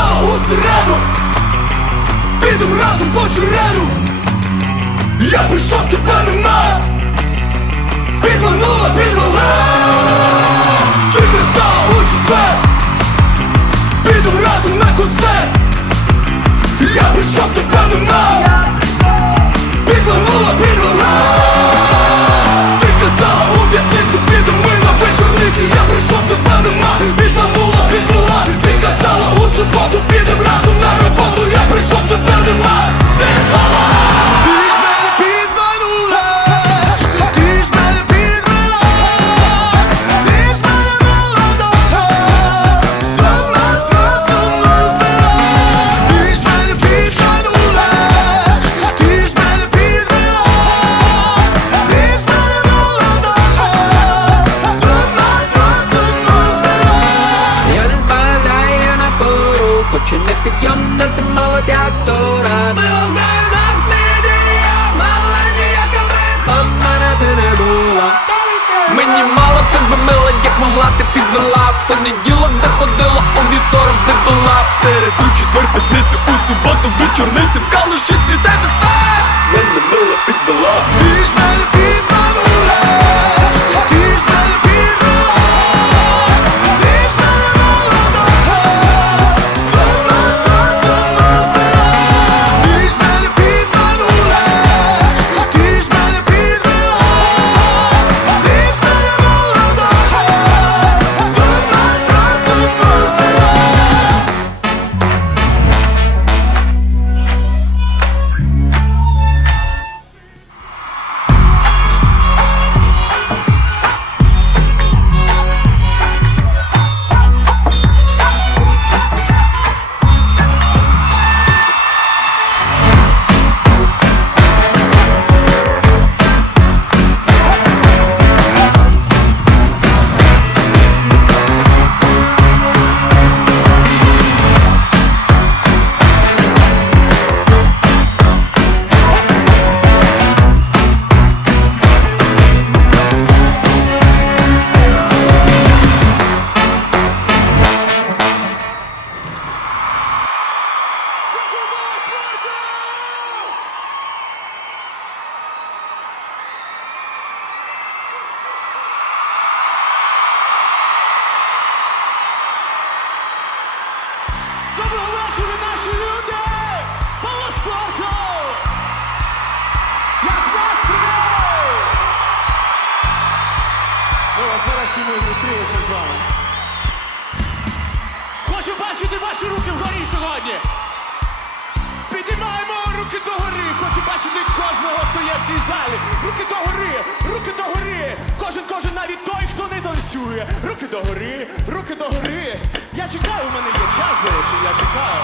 та у сирену. Разом по череду, Я прийшов, тебе нема. Підманула, підвела Ти казала у четвер. Підем разом на концерт. Я прийшов, тебе немає. Понеділок доходила у вівторок де була В середу, четвер, п'ятницю, Ми зустрілися з вами. Хочу бачити ваші руки вгорі сьогодні. Піднімаємо руки догори. Хочу бачити кожного, хто є в цій залі. Руки догори, руки догори. Кожен, кожен, навіть той, хто не танцює. Руки догори, руки догори. Я чекаю, у мене є час, до речі, я чекаю.